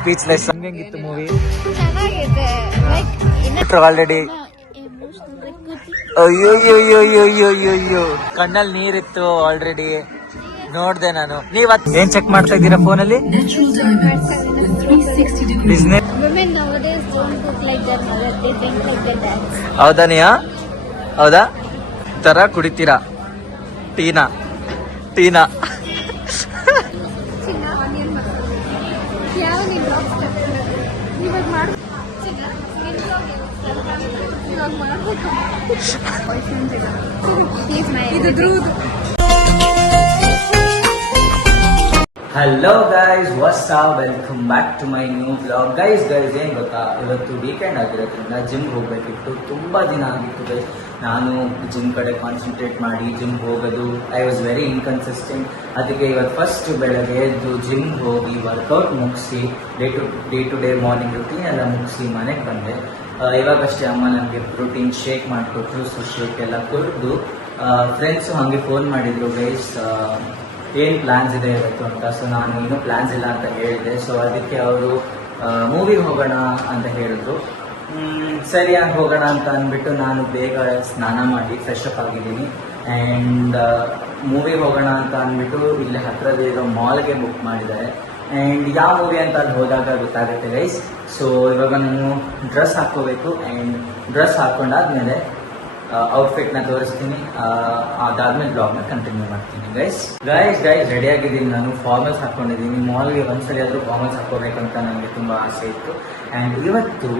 Speechless. ಹೆಂಗಿತ್ತು movie? ಚೆನ್ನಾಗಿದೆ. Already ಅಯ್ಯೋಯ್ಯೋಯ್ಯೋಯ್ಯೋಯ್ಯೋ ಕಣ್ಣಲ್ಲಿ ನೀರಿತ್ತು ಆಲ್ರೆಡಿ ನೋಡ್ದೆ ನಾನು. ನೀವ್ ಏನ್ ಚೆಕ್ ಮಾಡ್ತಾ ಇದ್ದೀರಾ ಫೋನಲ್ಲಿ? ಬಿಸ್ನೆಸ್. ಹೌದಾ ನೀಯಾ? ಹೌದಾ ತರ ಕುಡಿತೀರಾ ಟೀನಾ? ಟೀನಾ hello guys, what's up, welcome back to my new blog. Guys ಏನ್ ಗೊತ್ತಾ, ಇವತ್ತು ವೀಕೆಂಡ್ ಆಗಿರೋದ್ರಿಂದ ಜಿಮ್ಗೆ ಹೋಗ್ಬೇಕಿತ್ತು. ತುಂಬಾ ದಿನ ಆಗಿತ್ತು ಗೈಸ್ ನಾನು ಜಿಮ್ ಕಡೆ ಕಾನ್ಸಂಟ್ರೇಟ್ ಮಾಡಿ ಜಿಮ್ ಹೋಗೋದು. I was very inconsistent. ಅದಕ್ಕೆ ಇವತ್ತು ಫಸ್ಟ್ ಬೆಳಗ್ಗೆ ಎದ್ದು ಜಿಮ್ ಹೋಗಿ ವರ್ಕೌಟ್ ಮುಗಿಸಿ day to day morning routine ಎಲ್ಲ ಮುಗಿಸಿ ಮನೆಗೆ ಬಂದೆ. ಇವಾಗಷ್ಟೇ ಅಮ್ಮ ನನಗೆ ಪ್ರೋಟೀನ್ ಶೇಕ್ ಮಾಡಿಕೊಟ್ರು. ಸೊ ಶೇಕ್ ಎಲ್ಲ ಕುಡಿದು ಫ್ರೆಂಡ್ಸು ಹಾಗೆ ಫೋನ್ ಮಾಡಿದ್ರು, ಗೈಸ್ ಏನು ಪ್ಲಾನ್ಸ್ ಇದೆ ಇವತ್ತು ಅಂತ. ಸೊ ನಾನು ಇನ್ನೂ ಪ್ಲಾನ್ಸ್ ಇಲ್ಲ ಅಂತ ಹೇಳಿದೆ. ಸೊ ಅದಕ್ಕೆ ಅವರು ಮೂವಿಗೆ ಹೋಗೋಣ ಅಂತ ಹೇಳಿದ್ರು. ಸರಿಯಾಗಿ ಹೋಗೋಣ ಅಂತ ಅಂದ್ಬಿಟ್ಟು ನಾನು ಬೇಗ ಸ್ನಾನ ಮಾಡಿ ಫ್ರೆಶ್ ಅಪ್ ಆಗಿದ್ದೀನಿ. ಆ್ಯಂಡ್ ಮೂವಿಗೆ ಹೋಗೋಣ ಅಂತ ಅಂದ್ಬಿಟ್ಟು ಇಲ್ಲಿ ಹತ್ತಿರದೇ ಇರೋ ಮಾಲ್ಗೆ ಬುಕ್ ಮಾಡಿದ್ದಾರೆ. ಆ್ಯಂಡ್ ಯಾವ ಮೂವಿ ಅಂತ ಅಲ್ಲಿ ಹೋದಾಗ ಗೊತ್ತಾಗುತ್ತೆ ಗೈಸ್. ಸೊ ಇವಾಗ ನಾನು ಡ್ರೆಸ್ ಹಾಕ್ಕೋಬೇಕು. ಆ್ಯಂಡ್ ಡ್ರೆಸ್ ಹಾಕ್ಕೊಂಡಾದ್ಮೇಲೆ ಔಟ್ಫಿಟ್ನ ತೋರಿಸ್ತೀನಿ. ಅದಾದ್ಮೇಲೆ ಬ್ಲಾಗ್ನ ಕಂಟಿನ್ಯೂ ಮಾಡ್ತೀನಿ. ಗೈಸ್ ರೆಡಿ ಆಗಿದ್ದೀನಿ. ನಾನು ಫಾರ್ಮಲ್ಸ್ ಹಾಕ್ಕೊಂಡಿದ್ದೀನಿ. ಮಾಲ್ಗೆ ಒಂದ್ಸರಿ ಆದರೂ ಫಾರ್ಮಲ್ಸ್ ಹಾಕ್ಕೋಬೇಕಂತ ನನಗೆ ತುಂಬ ಆಸೆ ಇತ್ತು. ಆ್ಯಂಡ್ ಇವತ್ತು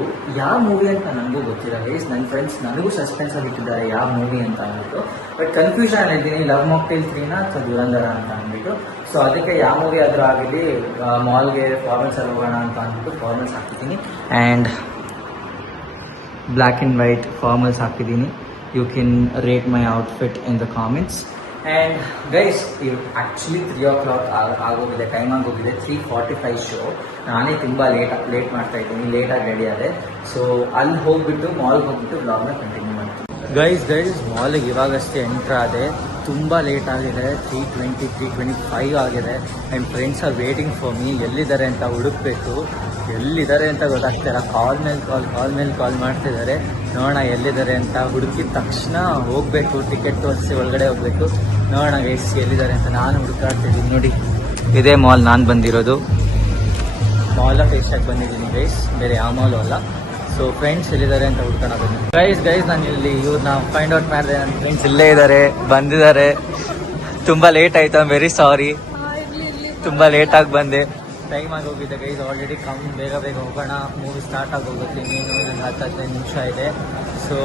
ಯಾವ ಮೂವಿ ಅಂತ ನನಗೂ ಗೊತ್ತಿಲ್ಲ ಗೈಸ್. ನನ್ನ ಫ್ರೆಂಡ್ಸ್ ನನಗೂ ಸಸ್ಪೆನ್ಸ್ ಆಗಿಟ್ಟಿದ್ದಾರೆ ಯಾವ ಮೂವಿ ಅಂತ ಅಂದ್ಬಿಟ್ಟು. ಬಟ್ ಕನ್ಫ್ಯೂಷನ್ ಇದ್ದೀನಿ, ಲವ್ ಮಾಕ್ಟೇಲ್ 3 ಅಥವಾ ದುರಂಧರ ಅಂತ ಅಂದ್ಬಿಟ್ಟು. ಸೊ ಅದಕ್ಕೆ ಯಾವ ಮೂವಿ ಆದರೂ ಆಗಿರಲಿ ಮಾಲ್ಗೆ ಫಾರ್ಮಲ್ಸ್ ಅಲ್ಲಿ ಹೋಗೋಣ ಅಂತ ಅಂದ್ಬಿಟ್ಟು ಫಾರ್ಮಲ್ಸ್ ಹಾಕಿದ್ದೀನಿ. And black and white formals ಹಾಕಿದ್ದೀನಿ. You can rate my outfit in the comments. And guys, actually 3 o'clock ಆಗೋಗಿದೆ, ಟೈಮ್ ಆಗೋಗಿದೆ. 3:45 ಶೋ. ನಾನೇ ತುಂಬ ಲೇಟ್ ಮಾಡ್ತಾ ಇದ್ದೀನಿ, ಲೇಟಾಗಿ ರೆಡಿ ಆದೆ. ಸೊ ಅಲ್ಲಿ ಹೋಗ್ಬಿಟ್ಟು ಮಾಲ್ಗೆ ಹೋಗ್ಬಿಟ್ಟು ಬ್ಲಾಗ್ನ ಕಂಟಿನ್ಯೂ ಮಾಡ್ತೀನಿ. ಗೈಸ್ ಮಾಲಿಗೆ ಇವಾಗಷ್ಟೇ ಎಂಟ್ರ್ ಆದೆ. ತುಂಬ ಲೇಟ್ ಆಗಿದೆ. 3:20 3:25 ಆಗಿದೆ. And friends are waiting for me. ಎಲ್ಲಿದ್ದಾರೆ ಅಂತ ಹುಡುಕ್ಬೇಕು. ಎಲ್ಲಿದ್ದಾರೆ ಅಂತ ಗೊತ್ತಾಗ್ತಿಲ್ಲ. ಕಾಲ್ ಮೇಲೆ ಕಾಲ್ ಮಾಡ್ತಿದ್ದಾರೆ. ನೋಡೋಣ ಎಲ್ಲಿದ್ದಾರೆ ಅಂತ. ಹುಡುಕಿದ ತಕ್ಷಣ ಹೋಗಬೇಕು, ಟಿಕೆಟ್ ತೋರಿಸಿ ಒಳಗಡೆ ಹೋಗಬೇಕು. ನೋಡೋಣ ಗೈಸ್ ಎಲ್ಲಿದ್ದಾರೆ ಅಂತ. ನಾನು ಹುಡುಕಾಡ್ತಿದ್ದೀನಿ. ನೋಡಿ ಇದೇ ಮಾಲ್ ನಾನು ಬಂದಿರೋದು. ಮಾಲ್ ಆಫ್ ಏಷ್ಯಾಗೆ ಬಂದಿದ್ದೀನಿ ಗೈಸ್, ಬೇರೆ ಯಾವ ಮಾಲು ಅಲ್ಲ. ಸೊ ಫ್ರೆಂಡ್ಸ್ ಎಲ್ಲಿದ್ದಾರೆ ಅಂತ ಹುಡ್ಕೋಣ ಬನ್ನಿ. ಗೈಸ್ ನಾನು ಇಲ್ಲಿ ಇವ್ರನ್ನ ಫೈಂಡ್ ಔಟ್ ಮಾಡಿದೆ. ನನ್ನ ಫ್ರೆಂಡ್ಸ್ ಇಲ್ಲೇ ಇದ್ದಾರೆ, ಬಂದಿದ್ದಾರೆ. ತುಂಬ ಲೇಟ್ ಆಯ್ತು, ಐ ಆಮ್ ವೆರಿ ಸಾರಿ. ತುಂಬ ಲೇಟಾಗಿ ಬಂದೆ, ಟೈಮ್ ಆಗಿ ಹೋಗಿದೆ ಗೈಸ್ ಆಲ್ರೆಡಿ. ಬೇಗ ಹೋಗೋಣ, ಮೂವಿ ಸ್ಟಾರ್ಟ್ ಆಗೋಗುತ್ತೆ. ಇನ್ನೇನು 10-15 ನಿಮಿಷ ಇದೆ. ಸೊ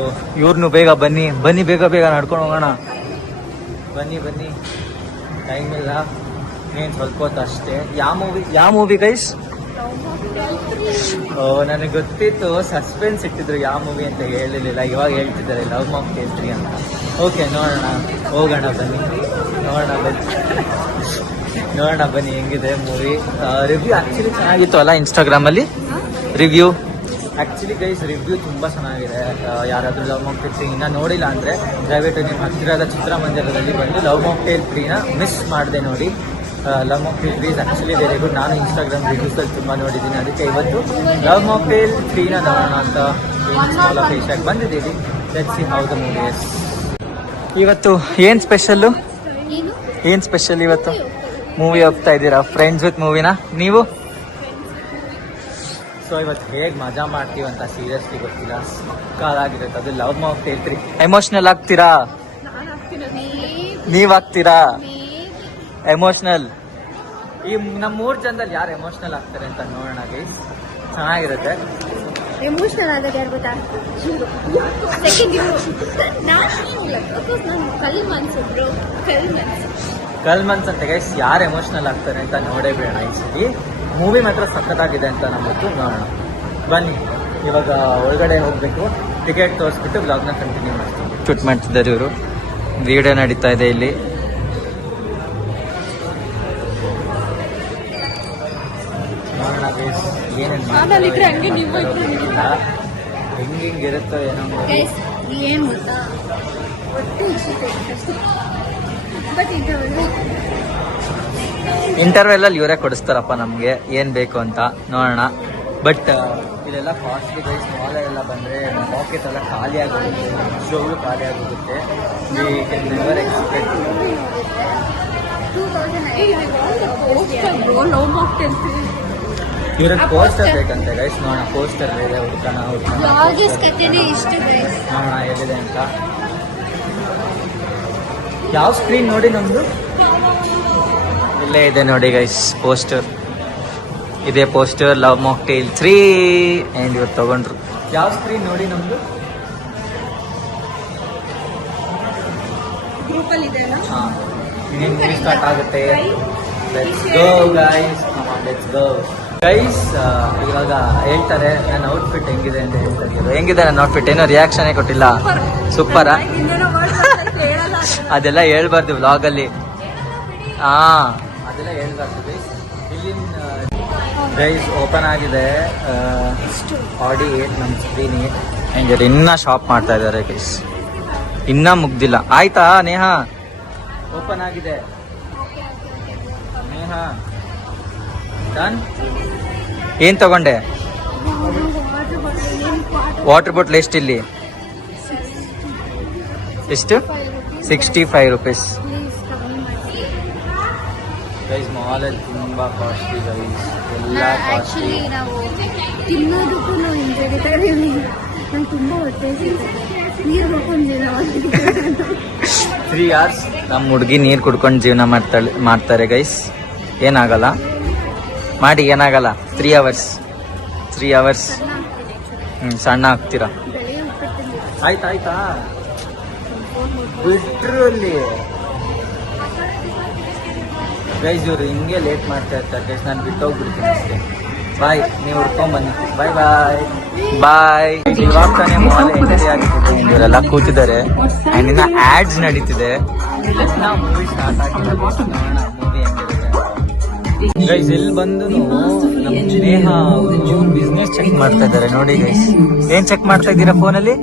ಇವ್ರನ್ನು ಬೇಗ ಬನ್ನಿ ಬೇಗ ನಡ್ಕೊಂಡು ಹೋಗೋಣ. ಬನ್ನಿ ಟೈಮ್ ಇಲ್ಲ, ಏನು ಸ್ವಲ್ಪ ಹೊತ್ತು ಅಷ್ಟೇ. ಯಾವ ಮೂವಿ ಗೈಸ್? ನನಗೆ ಗೊತ್ತಿತ್ತು, ಸಸ್ಪೆನ್ಸ್ ಇಟ್ಟಿದ್ರು ಯಾವ ಮೂವಿ ಅಂತ ಹೇಳಿರಲಿಲ್ಲ. ಇವಾಗ ಹೇಳ್ತಿದ್ದಾರೆ ಲವ್ ಮಾಕ್ಟೇಲ್ 3 ಅಂತ. ಓಕೆ ಹೋಗೋಣ ಬನ್ನಿ. ನೋಡೋಣ ಬನ್ನಿ ಹೆಂಗಿದೆ ಮೂವಿ. ರಿವ್ಯೂ ಆ್ಯಕ್ಚುಲಿ ಚೆನ್ನಾಗಿತ್ತು ಅಲ್ಲ ಇನ್ಸ್ಟಾಗ್ರಾಮಲ್ಲಿ ರಿವ್ಯೂ. ಆ್ಯಕ್ಚುಲಿ ಗೈಸ್ ರಿವ್ಯೂ ತುಂಬ ಚೆನ್ನಾಗಿದೆ. ಯಾರಾದರೂ ಲವ್ ಮಾಕ್ಟೇಲ್ 3 ಇನ್ನೂ ನೋಡಿಲ್ಲ ಅಂದರೆ ದಯವಿಟ್ಟು ನಿಮ್ಮ ಹತ್ತಿರದ ಚಿತ್ರಮಂದಿರದಲ್ಲಿ ಬಂದು ಲವ್ ಮಾಕ್ಟೇಲ್ 3ನ ಮಿಸ್ ಮಾಡದೆ ನೋಡಿ. Love mocktail 3 is actually very good. ನಾನು ಇನ್ಸ್ಟಾಗ್ರಾಮ್ ರಿವ್ಯೂಸಲ್ಲಿ ತುಂಬ ನೋಡಿದ್ದೀನಿ. ಅದಕ್ಕೆ ಇವತ್ತು ಲವ್ ಮಾಕ್ಟೇಲ್ 3ನ ನೋಡೋಣ ಅಂತ ಮಾಲ್ ಆಫ್ ಏಷ್ಯಾಗೆ ಬಂದಿದ್ದೀವಿ. Let's see how the movie is. ಇವತ್ತು ಏನು ಸ್ಪೆಷಲ್ ಇವತ್ತು? ಮೂವಿ ಹೋಗ್ತಾ ಇದ್ದೀರಾ ಫ್ರೆಂಡ್ಸ್ ವಿತ್ ಮೂವಿನ ನೀವು? ಸೊ ಇವತ್ತು ಹೇಗೆ ಮಜಾ ಮಾಡ್ತೀವಿ ಅಂತ ಸೀರಿಯಸ್ಲಿ ಗೊತ್ತಿಲ್ಲ. ಸಕ್ಕತ್ತಾಗಿರುತ್ತೆ ಅದು ಲವ್ ಮಾಕ್ಟೇಲ್ 3. ಎಮೋಷ್ನಲ್ ಆಗ್ತೀರಾ? ನೀವ್ ಆಗ್ತೀರಾ ಎಮೋಷ್ನಲ್? ಈ ನಮ್ಮ 3 ಜನದಲ್ಲಿ ಯಾರು ಎಮೋಷ್ನಲ್ ಆಗ್ತಾರೆ ಅಂತ ನೋಡೋಣ ಗೈಸ್. ಚೆನ್ನಾಗಿರುತ್ತೆ. ಎಮೋಷನಲ್ ಆಗೋದು ಯಾರು ಗೊತ್ತಾ? ಕಲ್ಮನ್ಸ್ ಅಂತ ಗೈಸ್. ಯಾರು ಎಮೋಷ್ನಲ್ ಆಗ್ತಾರೆ ಅಂತ ನೋಡೇ ಬೇಡ. ಈ ಸರಿ ಮೂವಿ ಮಾತ್ರ ಸಖತ್ತಾಗಿದೆ ಅಂತ ನಮ್ಮದು ನೋಡೋಣ ಬನ್ನಿ. ಇವಾಗ ಒಳಗಡೆ ಹೋಗ್ಬೇಕು, ಟಿಕೆಟ್ ತೋರಿಸ್ಬಿಟ್ಟು ಬ್ಲಾಗ್ನ ಕಂಟಿನ್ಯೂ ಮಾಡ್ತೀವಿ. ಶೂಟ್ ಮಾಡ್ತಿದ್ದಾರೆ ಇವರು, ವಿಡಿಯೋ ನಡೀತಾ ಇದೆ ಇಲ್ಲಿ. ನೋಡೋಣ ಗೈಸ್ ಏನೇನು ಹೆಂಗಿರುತ್ತೋ ಏನೋ. ಏನ್ ಗೊತ್ತಾ, ಒಟ್ಟು ಬಟ್ ಇಂಟರ್ವೆಲ್ ಅಲ್ಲಿ ಇವರೇ ಕೊಡಿಸ್ತಾರಪ್ಪ ನಮಗೆ ಏನ್ ಬೇಕು ಅಂತ ನೋಡೋಣ. ಬಟ್ ಇದೆಲ್ಲ ಕಾಸ್ಟ್ಲಿ ಗೈಸ್. ಮಾಲ್ ಎಲ್ಲ ಬಂದ್ರೆ ಪಾಕೆಟ್ ಎಲ್ಲ ಖಾಲಿ ಆಗೋಗುತ್ತೆ, ಶೋಗಳು ಖಾಲಿ ಆಗೋಗುತ್ತೆ. We can never expect. ಇವ್ರಿಗೆ ಪೋಸ್ಟರ್ ಬೇಕಂತೆ ಗೈಸ್. ನೋಡೋಣ ಪೋಸ್ಟರ್ ಇದೆ, ಹುಡ್ಕೋಣ ನೋಡೋಣ ಎಲ್ಲಿದೆ ಅಂತ. ಯಾವ ಸ್ಕ್ರೀನ್ ನೋಡಿ ನಮ್ದು? ಇಲ್ಲೇ ಇದೆ ನೋಡಿ ಗೈಸ್ ಪೋಸ್ಟರ್. ಇದೇ ಪೋಸ್ಟರ್ ಲವ್ ಮಾಕ್ಟೇಲ್ 3 ಅಂಡ್ ಇವ್ರು ತಗೊಂಡ್ರು. ಯಾವ ಸ್ಕ್ರೀನ್ ನೋಡಿ ನಮ್ದು? ಹಾಂ, ಇನ್ನೇನು ಮೂವಿ ಸ್ಟಾರ್ಟ್ ಆಗುತ್ತೆ. Let's go guys, let's go guys. ಇವಾಗ ಹೇಳ್ತಾರೆ ನನ್ನ ಔಟ್ಫಿಟ್ ಹೆಂಗಿದೆ ಅಂತ ಹೇಳ್ತಾರೆ. ಹೆಂಗಿದೆ ನನ್ನ ಔಟ್ಫಿಟ್? ಏನೋ ರಿಯಾಕ್ಷನ್ ಕೊಟ್ಟಿಲ್ಲ. ಸೂಪರಾ? ಅದೆಲ್ಲ ಹೇಳ್ಬಾರ್ದು ವ್ಲಾಗಲ್ಲಿ. ಅದೆಲ್ಲ ಹೇಳ್ಬಾರ್ದು ಗೈಸ್. ಇಲ್ಲಿನ ಗೈಸ್ ಓಪನ್ ಆಗಿದೆ ಆಡಿ 8 ನಮ್ಮ ಸ್ಕ್ರೀನ್ 8 ಆ್ಯಂಡ್ ಇನ್ನೂ ಶಾಪ್ ಮಾಡ್ತಾ ಇದ್ದಾರೆ ಗೈಸ್. ಇನ್ನೂ ಮುಗ್ದಿಲ್ಲ. ಆಯ್ತಾ ನೇಹಾ? ಓಪನ್ ಆಗಿದೆ ನೇಹಾ. ಡನ್. ಏನ್ ತಗೊಂಡೆ? ವಾಟರ್ ಬಾಟ್ಲ್ ಎಷ್ಟು ಇಲ್ಲಿ? ಎಷ್ಟು? 65 ರೂಪೀಸ್ ಗೈಸ್. ಮಾಲಲ್ಲಿ ತುಂಬಾ ಕಾಸ್ಟ್ಲಿ ಗೈಸ್, ಎಲ್ಲ ಕಾಸ್ಟ್ಲಿ. ನಾವು ತಿನ್ನೋದಕ್ಕೂ ತುಂಬಾ ಹೊಟ್ಟೆ ನೀರು 3 hours ನಮ್ಮ ಹುಡುಗಿ ನೀರು ಕುಡ್ಕೊಂಡು ಜೀವನ ಮಾಡ್ತಾರೆ ಗೈಸ್. ಏನಾಗಲ್ಲ ಮಾಡಿ, ಏನಾಗಲ್ಲ. 3 hours ಸಣ್ಣ ಆಗ್ತೀರಾ. ಆಯ್ತಾ ಬಿಟ್ರು ಅಲ್ಲಿ ಗೈಸ್. ಇವ್ರು ಹಿಂಗೆ ಲೇಟ್ ಮಾಡ್ತಾ ಇರ್ತಾರೆ ಗೈಸ್. ನಾನು ಬಿಟ್ಟೋಗ್ಬಿಡ್ತೀನಿ ಅಷ್ಟೇ. ಬಾಯ್, ನೀವು ಹುಡ್ಕೊಂಬನ್ನಿ. ಬಾಯ್ ಬಾಯ್ ಬಾಯ್. ಇವಾಗ ತಾನೇ ಮಾಲ್ ಎಂಟ್ರಿ ಆಗಿತ್ತು, ಇವರೆಲ್ಲ ಕೂತಿದ್ದಾರೆ ಆ್ಯಂಡ್ ಇನ್ನು ಆಡ್ಸ್ ನಡೀತಿದೆ. ಮೂವಿ ಸ್ಟಾರ್ಟ್ ಆಗಿದೆ. ಮೂವಿ ಹೆಂಗಿರುತ್ತೆ ಗೈಸ್. ಇಲ್ಲಿ ಬಂದು ನಮ್ಮ ಸ್ನೇಹ ಅವರು ಬಿಸ್ನೆಸ್ ಚೆಕ್ ಮಾಡ್ತಾ ಇದ್ದಾರೆ ನೋಡಿ ಗೈಸ್. ಏನ್ ಚೆಕ್ ಮಾಡ್ತಾ ಇದ್ದೀರಾ ಫೋನಲ್ಲಿ?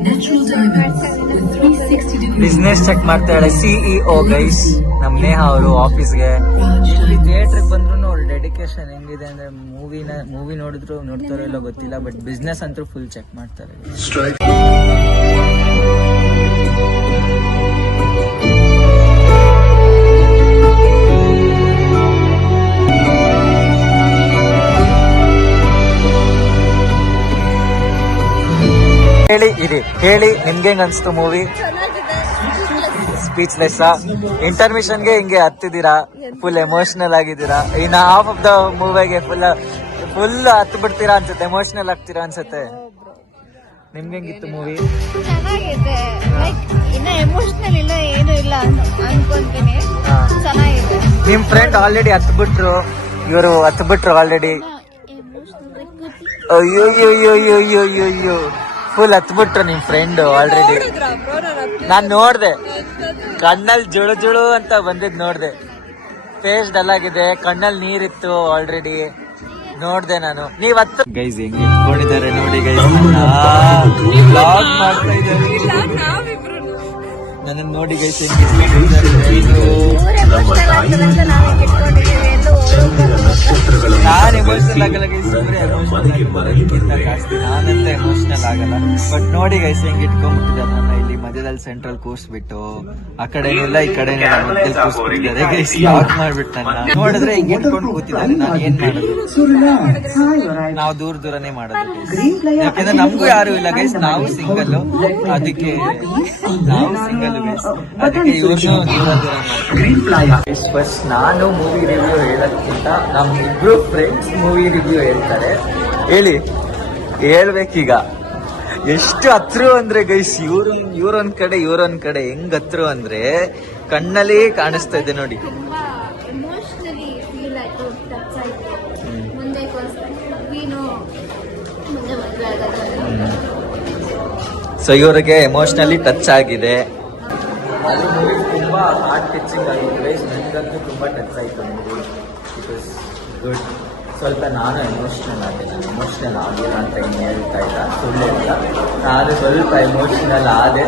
ಬಿಸ್ನೆಸ್ ಚೆಕ್ ಮಾಡ್ತಾ ಇದ್ದಾರೆ. CEO ಗೈಸ್ ನಮ್ ನೇಹ ಅವರು ಆಫೀಸ್ಗೆ. ಇಲ್ಲಿ ಥಿಯೇಟರ್ಗೆ ಬಂದ್ರು ಅವ್ರ ಡೆಡಿಕೇಶನ್ ಹೆಂಗಿದೆ ಅಂದ್ರೆ ಮೂವಿ ನೋಡ್ತಾರೋ ಇಲ್ಲೋ ಗೊತ್ತಿಲ್ಲ, ಬಟ್ ಬಿಸ್ನೆಸ್ ಅಂತೂ ಫುಲ್ ಚೆಕ್ ಮಾಡ್ತಾರೆ. ಹೇಳಿ ನಿಮ್ಗೆ ಹೆಂಗ್ ಅನ್ಸ್ತು ಮೂವಿ? ಸ್ಪೀಚ್ಲೆಸ್. ಇಂಟರ್ಮಿಷನ್ಗೆ ಹಿಂಗೆ ಹತ್ತಿದ್ದೀರಾ, ಫುಲ್ ಎಮೋಷನಲ್ ಆಗಿದ್ದೀರಾ. ಇನ್ನು ಹಾಫ್ ಆಫ್ ದ ಮೂವಿಗೆ ಫುಲ್ ಹತ್ತು ಬಿಡ್ತೀರಾ ಅನ್ಸುತ್ತೆ, ಎಮೋಷನಲ್ ಆಗ್ತೀರಾ ಅನ್ಸುತ್ತೆ. ನಿಮ್ಗೆ ಹೆಂಗಿತ್ತು ಮೂವಿ? ಚೆನ್ನಾಗಿದೆ. ಇನ್ನ ಎಮೋಷನಲ್ ಇಲ್ಲ, ಏನು ಇಲ್ಲ ಅನ್ಕೊಂತೀನಿ. ಚೆನ್ನಾಗಿದೆ. ನಿಮ್ ಫ್ರೆಂಡ್ ಆಲ್ರೆಡಿ ಹತ್ತು ಬಿಟ್ರು, ಇವರು ಹತ್ತು ಬಿಟ್ರು ಆಲ್ರೆಡಿ. ಅಯ್ಯೋ ಫುಲ್ ಹತ್ಬಿಟ್ರು ನಿಮ್ ಫ್ರೆಂಡ್ ಆಲ್ರೆಡಿ. ನಾನ್ ನೋಡ್ದೆ ಕಣ್ಣಲ್ಲಿ ಜುಳು ಅಂತ ಬಂದಿದ್ ನೋಡ್ದೆ. ಫೇಸ್ ಡಲ್ ಆಗಿದೆ, ಕಣ್ಣಲ್ಲಿ ನೀರಿತ್ತು ಆಲ್ರೆಡಿ ನೋಡ್ದೆ ನಾನು. ನೀವ್ ಹತ್ತು ಗೈಸ್ ಹೆಂಗೆ ಇಟ್ಕೊಂಡಿದ್ದಾರೆ ನೋಡಿ ಗೈಸ್. ಬ್ಲಾಗ್ ಮಾಡ್ತಾ ಇದ್ದಾರೆ ನನ್ನ ನೋಡಿ ಗೈಸ್. ನಾನು ಎಮೋಷನಲ್ ಆಗಲ್ಲ ಗೈಸ್, ನಾನಂತ ಎಮೋಷನಲ್ ಆಗಲ್ಲ. ಬಟ್ ನೋಡಿ ಗೈಸ್ ಹೆಂಗ್ ಇಟ್ಕೊಂಡ್ಬಿಟ್ಟಿದ್ದಾರೆ ನನ್ನ ಇಲ್ಲಿ ಮಧ್ಯದಲ್ಲಿ ಸೆಂಟ್ರಲ್ ಕೂರ್ಸ್ಬಿಟ್ಟು, ಆ ಕಡೆನೆಲ್ಲ ಈ ಕಡೆನೆಲ್ಲ ಮಧ್ಯದಲ್ಲಿ ಕೂರ್ಸ್ಬಿಟ್ಟಿದ್ದಾರೆ ಗೈಸ್. ಲಾಕ್ ಮಾಡ್ಬಿಟ್ಟು ನನ್ನ ನೋಡಿದ್ರೆ ಹಿಂಗ್ ಇಟ್ಕೊಂಡು ಕೂತಿದ್ದಾರೆ. ನಾನು ಏನ್ ಮಾಡೋದು? ನಾವು ದೂರನೇ ಮಾಡೋದು ಯಾಕಂದ್ರೆ ನಮಗೂ ಯಾರು ಇಲ್ಲ ಗೈಸ್. ನಾವು ಸಿಂಗಲ್, ಅದಕ್ಕೆ ನಾವು ಸಿಂಗಲ್ ಗೈಸ್. ಅದಕ್ಕೆ ಇವ್ರನ್ನೂ ಫಸ್ಟ್ ನಾನು ಮೂವಿ ರಿವ್ಯೂ ಹೇಳೋದಕ್ಕಿಂತ ನಮ್ ಇಬ್ರು ಫ್ರೆಂಡ್ಸ್ ಮೂವಿ ರಿವ್ಯೂ ಹೇಳ್ತಾರೆ. ಹೇಳ್ಬೇಕೀಗ ಎಷ್ಟು ಹತ್ರು ಅಂದ್ರೆ ಗೈಸ್. ಇವ್ರೊಂದ್ ಕಡೆ ಇವ್ರೊಂದ್ ಕಡೆ ಹೆಂಗ್ ಹತ್ರು ಅಂದ್ರೆ ಕಣ್ಣಲ್ಲಿ ಕಾಣಿಸ್ತಾ ಇದೆ ನೋಡಿ. ಸೊ ಇವ್ರಿಗೆ ಎಮೋಷನಲಿ ಟಚ್ ಆಗಿದೆ. ಅದು ಮೂವಿ ತುಂಬಾ ಹಾರ್ಟ್ ಟಚಿಂಗ್ ಆಗಿದೆ. ನನಗಂತೂ ತುಂಬಾ ಟಚ್ ಆಯ್ತು ಮೂವಿ. It was good. ಸ್ವಲ್ಪ ನಾನು ಎಮೋಷ್ನಲ್ ಆಗಿಲ್ಲ ಅಂತ ಏನು ಹೇಳ್ತಾ ಇಲ್ಲ, ಸುಳ್ಳು ಇಲ್ಲ. ನಾನು ಸ್ವಲ್ಪ ಎಮೋಷ್ನಲ್ ಆದೆ,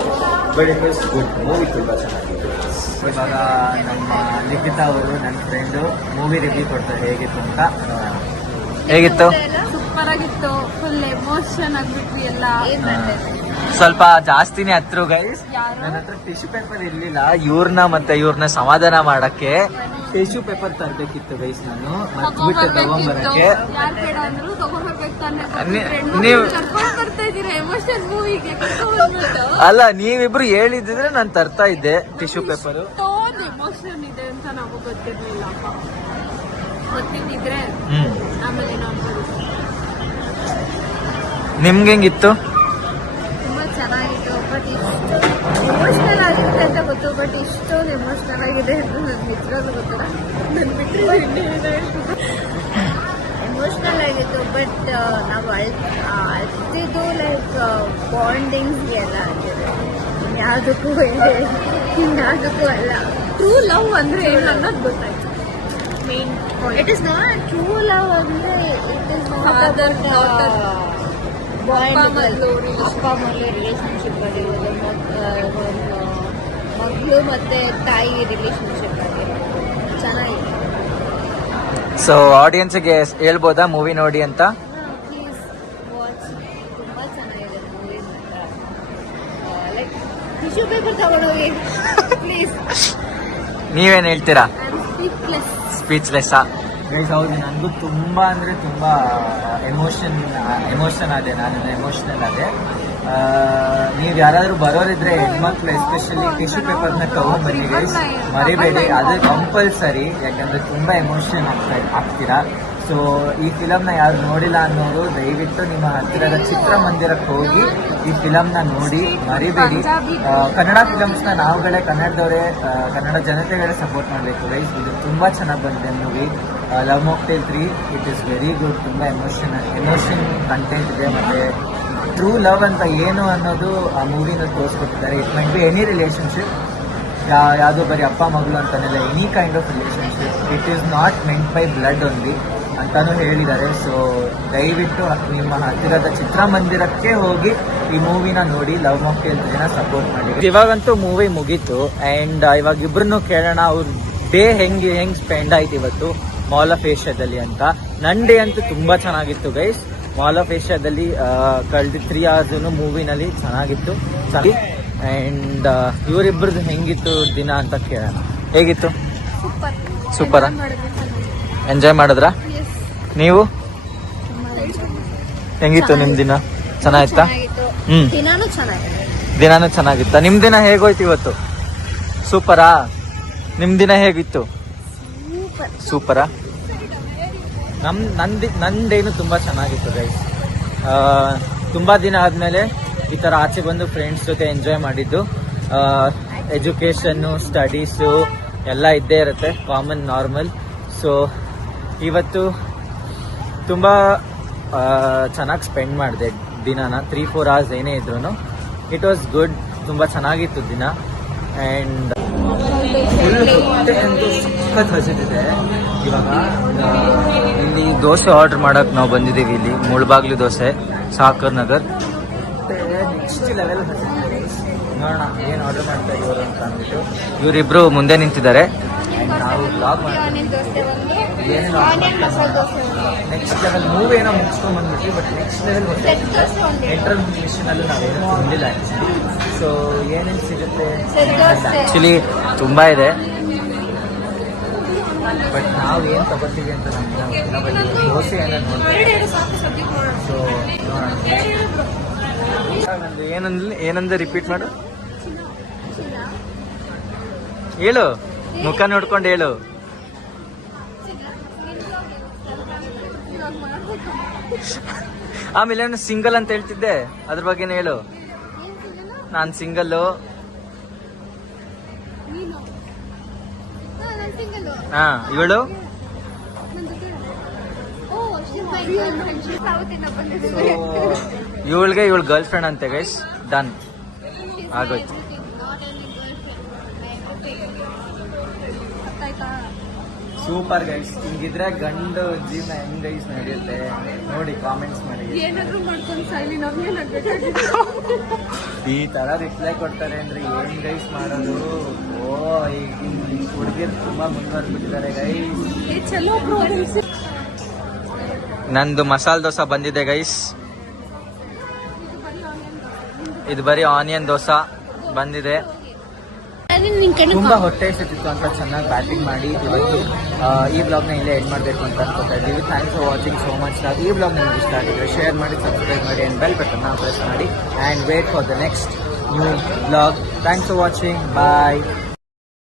but it was good. Movie ತುಂಬ ಚೆನ್ನಾಗಿದೆ. ಇವಾಗ ನಮ್ಮ ಲಿಖಿತಾ ಅವರು ನನ್ನ ಫ್ರೆಂಡು ಮೂವಿ ರಿವ್ಯೂ ಕೊಡ್ತಾರೆ ಹೇಗಿತ್ತು ಅಂತ. ಹೇಗಿತ್ತು? ಸೂಪರ್ ಆಗಿತ್ತು. ಫುಲ್ ಎಮೋಷನ್ ಆಗ್ಬಿಟ್ವಿ ಎಲ್ಲ. ಸ್ವಲ್ಪ ಜಾಸ್ತಿನೇ ಹತ್ರ ಗೈಸ್. ನನ್ನ ಹತ್ರ ಟಿಶ್ಯೂ ಪೇಪರ್ ಇರ್ಲಿಲ್ಲ. ಇವ್ರನ್ನ ಸಮಾಧಾನ ಮಾಡಕ್ಕೆ ಟಿಶ್ಯೂ ಪೇಪರ್ ತರ್ಬೇಕಿತ್ತು ಗೈಸ್. ನಾನು ಮರ್ತ್ಬಿಟ್ಟೆ ತಗೊಂಬರಕ್ಕೆ. ಅಲ್ಲ, ನೀವಿಬ್ರು ಹೇಳಿದ್ರೆ ನಾನು ತರ್ತಾ ಇದ್ದೆ ಟಿಶ್ಯೂ ಪೇಪರ್. ಎಮೋಷನ್ ಇದೆ ಅಂತ ನಮಗ್ ಗೊತ್ತಿರ್ಲಿಲ್ಲ. ಗೊತ್ತಿದ್ರೆ ಆಮೇಲೆ ನಿಮ್ಗೆ ಹೆಂಗಿತ್ತು? ತುಂಬಾ ಚೆನ್ನಾಗಿತ್ತು. ಬಟ್ ಇಷ್ಟು ಎಮೋಷನಲ್ ಆಗಿರುತ್ತೆ ಅಂತ ಗೊತ್ತು. ಬಟ್ ಇಷ್ಟೊಂದು ಎಮೋಷನಲ್ ಆಗಿದೆ ಅಂತ ನನ್ಗೆ ನಿಜವಾಗ್ಲೂ ಗೊತ್ತಿಲ್ಲ. ನನ್ ಬಿಟ್ಟರೆ ಎಮೋಷನಲ್ ಆಗಿತ್ತು. ಬಟ್ ನಾವು ಅಳ್ತಿದ್ದು ಲೈಕ್ ಬಾಂಡಿಂಗ್ಸ್ಗೆ ಎಲ್ಲ ಆಗಿದೆ. ಇನ್ಯಾವುದಕ್ಕೂ ಅಲ್ಲ. ಟ್ರೂ ಲವ್ ಅಂದ್ರೆ ಏನು ಅನ್ನೋದು ಗೊತ್ತಾಯ್ತು. Main it is not true love ಅಂದ್ರೆ ಇಟ್ ಇಸ್ ಫಾದರ್ ಅಪ್ಪ ಮಗಳು ರಿಲೇಶನ್ಶಿಪ್ ಆಗಿರೋದು, ಮಗಳು ಮತ್ತೆ ತಾಯಿ ರಿಲೇಶನ್ಶಿಪ್ ಆಗಿರೋದು ಚೆನ್ನಾಗಿದೆ. ಸೊ ಆಡಿಯನ್ಸ್ಗೆ ಹೇಳ್ಬೋದಾ ಮೂವಿ ನೋಡಿ ಅಂತ? Please watch. ತುಂಬಾ ಚೆನ್ನಾಗಿದೆ ಮೂವಿ. ಲೈಕ್ ಟಿಶ್ಯೂ ಪೇಪರ್ ತಗೊಂಡೋಗಿ ಪ್ಲೀಸ್. ನೀವೇನ್ ಹೇಳ್ತೀರಾ? ಸ್ಪೀಚ್ಲೆಸ್. Speechless guys. ಹೌದು, ನನಗೂ ತುಂಬಾ ಅಂದ್ರೆ ತುಂಬಾ ಎಮೋಷನ್ ಆದೆ. ನಾನು ಎಮೋಷನಲ್ ಆದೆ. ನೀವು ಯಾರಾದ್ರೂ ಬರೋರಿದ್ರೆ ಹೆಣ್ಮಕ್ಳು ಎಸ್ಪೆಷಲಿ ಟಿಶ್ಯೂ ಪೇಪರ್ನ ತಗೊಂಡ್ಬನ್ನಿ ಗೈಸ್, ಮರಿಬೇಡಿ. ಅದು ಕಂಪಲ್ಸರಿ, ಯಾಕಂದ್ರೆ ತುಂಬಾ ಎಮೋಷನ್ ಆಗ್ತೀರಾ. ಸೊ ಈ ಫಿಲಮ್ನ ಯಾರು ನೋಡಿಲ್ಲ ಅನ್ನೋರು ದಯವಿಟ್ಟು ನಿಮ್ಮ ಹತ್ತಿರದ ಚಿತ್ರಮಂದಿರಕ್ಕೆ ಹೋಗಿ ಈ ಫಿಲಮ್ನ ನೋಡಿ, ಮರಿಬೇಡಿ. ಕನ್ನಡ ಫಿಲಮ್ಸ್ನ ನಾವುಗಳೇ, ಕನ್ನಡದವರೇ, ಕನ್ನಡ ಜನತೆಗಳೇ ಸಪೋರ್ಟ್ ಮಾಡಬೇಕು ಗೈಸ್. ಇದು ತುಂಬಾ ಚೆನ್ನಾಗಿ ಬಂದಿದೆ movie. Love mocktail 3 it is very good. ತುಂಬ ಎಮೋಷನ್ ಕಂಟೆಂಟ್ ಇದೆ. ಮತ್ತು ಟ್ರೂ ಲವ್ ಅಂತ ಏನು ಅನ್ನೋದು ಆ ಮೂವಿನ ತೋರಿಸ್ಕೊಟ್ಟಿದ್ದಾರೆ. It might be any relationship, ಯಾವುದೋ ಬರೀ ಅಪ್ಪ ಮಗಳು ಅಂತಾನೆಲ್ಲ, any kind of relationship. It is not meant by blood only ಅಂತಾನು ಹೇಳಿದ್ದಾರೆ. ಸೊ ದಯವಿಟ್ಟು ನಿಮ್ಮ ಹತ್ತಿರದ ಚಿತ್ರಮಂದಿರಕ್ಕೆ ಹೋಗಿ ಈ ಮೂವಿನ ನೋಡಿ, ಲವ್ ಮಾಕ್ಟೇಲ್ 3ನ ಸಪೋರ್ಟ್ ಮಾಡಿ. ಇವಾಗಂತೂ ಮೂವಿ ಮುಗೀತು ಆ್ಯಂಡ್ ಇವಾಗ ಇಬ್ರು ಕೇಳೋಣ ಅವ್ರ ಡೇ ಹೆಂಗೆ ಸ್ಪೆಂಡ್ ಆಯ್ತು ಇವತ್ತು ಮಾಲ್ ಆಫ್ ಏಷ್ಯಾದಲ್ಲಿ ಅಂತ. ನನ್ನ ಡೇ ಅಂತೂ ತುಂಬಾ ಚೆನ್ನಾಗಿತ್ತು ಗೈಸ್. ಮಾಲ್ ಆಫ್ ಏಷ್ಯಾದಲ್ಲಿ ಕಳೆದ 3 hours ಮೂವಿನಲ್ಲಿ ಚೆನ್ನಾಗಿತ್ತು. ಆ್ಯಂಡ್ ಇವರಿಬ್ಬರದ್ದು ಹೆಂಗಿತ್ತು ದಿನ ಅಂತ ಕೇಳೋಣ. ಹೇಗಿತ್ತು? ಸೂಪರ್. ಎಂಜಾಯ್ ಮಾಡಿದ್ರಾ? ನೀವು ಹೆಂಗಿತ್ತು ನಿಮ್ ದಿನ? ಚೆನ್ನಾಗಿತ್ತಾ? ದಿನಾನು ಚೆನ್ನಾಗಿತ್ತ? ನಿಮ್ ದಿನ ಹೇಗೋಯ್ತು ಇವತ್ತು? ಸೂಪರಾ? ನಿಮ್ ದಿನ ಹೇಗಿತ್ತು? ಸೂಪರಾ? ನಂದೇನು ತುಂಬಾ ಚೆನ್ನಾಗಿತ್ತು ಗೈಸ್. ತುಂಬಾ ದಿನ ಆದ್ಮೇಲೆ ಈ ತರ ಆಚೆ ಬಂದು ಫ್ರೆಂಡ್ಸ್ ಜೊತೆ ಎಂಜಾಯ್ ಮಾಡಿದ್ದು. ಎಜುಕೇಶನ್ನು, ಸ್ಟಡೀಸು ಎಲ್ಲ ಇದ್ದೇ ಇರುತ್ತೆ, ಕಾಮನ್, ನಾರ್ಮಲ್. ಸೊ ಇವತ್ತು ತುಂಬ ಚೆನ್ನಾಗಿ ಸ್ಪೆಂಡ್ ಮಾಡಿದೆ ದಿನಾನ. 3-4 hours ಏನೇ ಇದ್ರು ಇಟ್ ವಾಸ್ ಗುಡ್. ತುಂಬ ಚೆನ್ನಾಗಿತ್ತು ದಿನ. ಆ್ಯಂಡ್ ಸಖತ್ ಹಸಿದಿದೆ. ಇವಾಗ ಇಲ್ಲಿ ದೋಸೆ ಆರ್ಡರ್ ಮಾಡಕ್ ನಾವು ಬಂದಿದ್ದೀವಿ. ಇಲ್ಲಿ ಮುಳ್ಬಾಗ್ಲು ದೋಸೆ, ಸಾಕರ್ ನಗರ್. ನೆಕ್ಸ್ಟ್ ಲೆವೆಲ್ ಹಸಿದಿದೆ. ನೋಡೋಣ ಏನು ಆರ್ಡರ್ ಮಾಡ್ತಾ ಇವರು ಅಂತ ಅಂದ್ಬಿಟ್ಟು ಇವರಿಬ್ರು ಮುಂದೆ ನಿಂತಿದ್ದಾರೆ. ನಾವು ಬ್ಲಾಗ್ ಮಾಡ್ತೀವಿ. ನೆಕ್ಸ್ಟ್ ಲೆವೆಲ್ ಮೂವಿ ಏನೋ ಮುಗಿಸ್ಕೊಂಡ್ ಬಂದ್ಬಿಟ್ವಿ. ಬಟ್ ನೆಕ್ಸ್ಟ್ ಲೆವೆಲ್ ಎಂಟ್ರಲ್ ಮಿಷನಲ್ಲೂ ನಾವೇನೋ ಹೊಂದಿಲ್ಲ ಆ್ಯಕ್ಚುಲಿ. ಸೊ ಏನೇನು ಸಿಗುತ್ತೆ ಆ್ಯಕ್ಚುಲಿ ತುಂಬ ಇದೆ. ಬಟ್ ನಾವು ಏನು ತಗೋತೀವಿ ಅಂತ ನಮ್ಗೆ ದೋಸೆ ಏನೋ ನೋಡ್ತೀವಿ. ಸೊ ಏನಂದ್ರೆ ರಿಪೀಟ್ ಮಾಡು. ಹೇಳು, ಮುಖ ನೋಡ್ಕೊಂಡು ಹೇಳು. ಆಮೇಲೆ ನಾನು ಸಿಂಗಲ್ ಅಂತ ಹೇಳ್ತಿದ್ದೆ, ಅದ್ರ ಬಗ್ಗೆನೇ ಹೇಳು. ನಾನ್ ಸಿಂಗಲ್ಲು. ಹಾ, ಇವಳು ಇವಳಿಗೆ ಇವಳು ಗರ್ಲ್ ಫ್ರೆಂಡ್ ಅಂತೆ ಗೈಸ್. ಡನ್ ಆಗೋಯ್ತು. Super guys. ಹಿಂಗಿದ್ರೆ ಗಂಡು ಜೀವನ ಹೆಂಗ್ ಗೈಸ್ ನಡೆಯುತ್ತೆ ನೋಡಿ, ಕಾಮೆಂಟ್ಸ್ ಮಾಡಿ. ಏನಾದ್ರು ಮಾಡ್ಕೊಂಡು ಸಾಯ್ಲಿ, ನಮ್ಗೆ ಈ ತರ ರಿಪ್ಲೈ ಕೊಡ್ತಾರೆ ಅಂದ್ರೆ ಏನ್ ಗೈಸ್ ಮಾಡೋದು? ಓ ಈಗ ಹುಡುಗಿರು ತುಂಬಾ ಮುಂದುವರೆದ್ಬಿಟ್ಟಿದ್ದಾರೆ ಗೈಸ್. ಚಲೋ ನಂದು ಮಸಾಲೆ ದೋಸೆ ಬಂದಿದೆ ಗೈಸ್. ಇದು ಬರೀ ಆನಿಯನ್ ದೋಸೆ ಬಂದಿದೆ. ತುಂಬಾ ಹೊಟ್ಟೆ ಎಷ್ಟಿತ್ತು ಅಂತ ಚೆನ್ನಾಗಿ ಬ್ಯಾಟಿಂಗ್ ಮಾಡಿ ಇವತ್ತು ಈ ಬ್ಲಾಗ್ನ ಇಲ್ಲೇ ಎಂಡ್ ಮಾಡಬೇಕು ಅಂತ ಅನ್ಕೋತಾ ಇದ್ದೀವಿ. Thanks for watching so much. ಈ ಬ್ಲಾಗ್ ನಿಮ್ಗೆ ಇಷ್ಟ ಆಗಿದ್ರೆ ಶೇರ್ ಮಾಡಿ, ಸಬ್ಸ್ಕ್ರೈಬ್ ಮಾಡಿ ಆ್ಯಂಡ್ ಬೆಲ್ ಬಟನ್ನ ಪ್ರೆಸ್ ಮಾಡಿ and wait for the next new blog. Thanks for watching. Bye.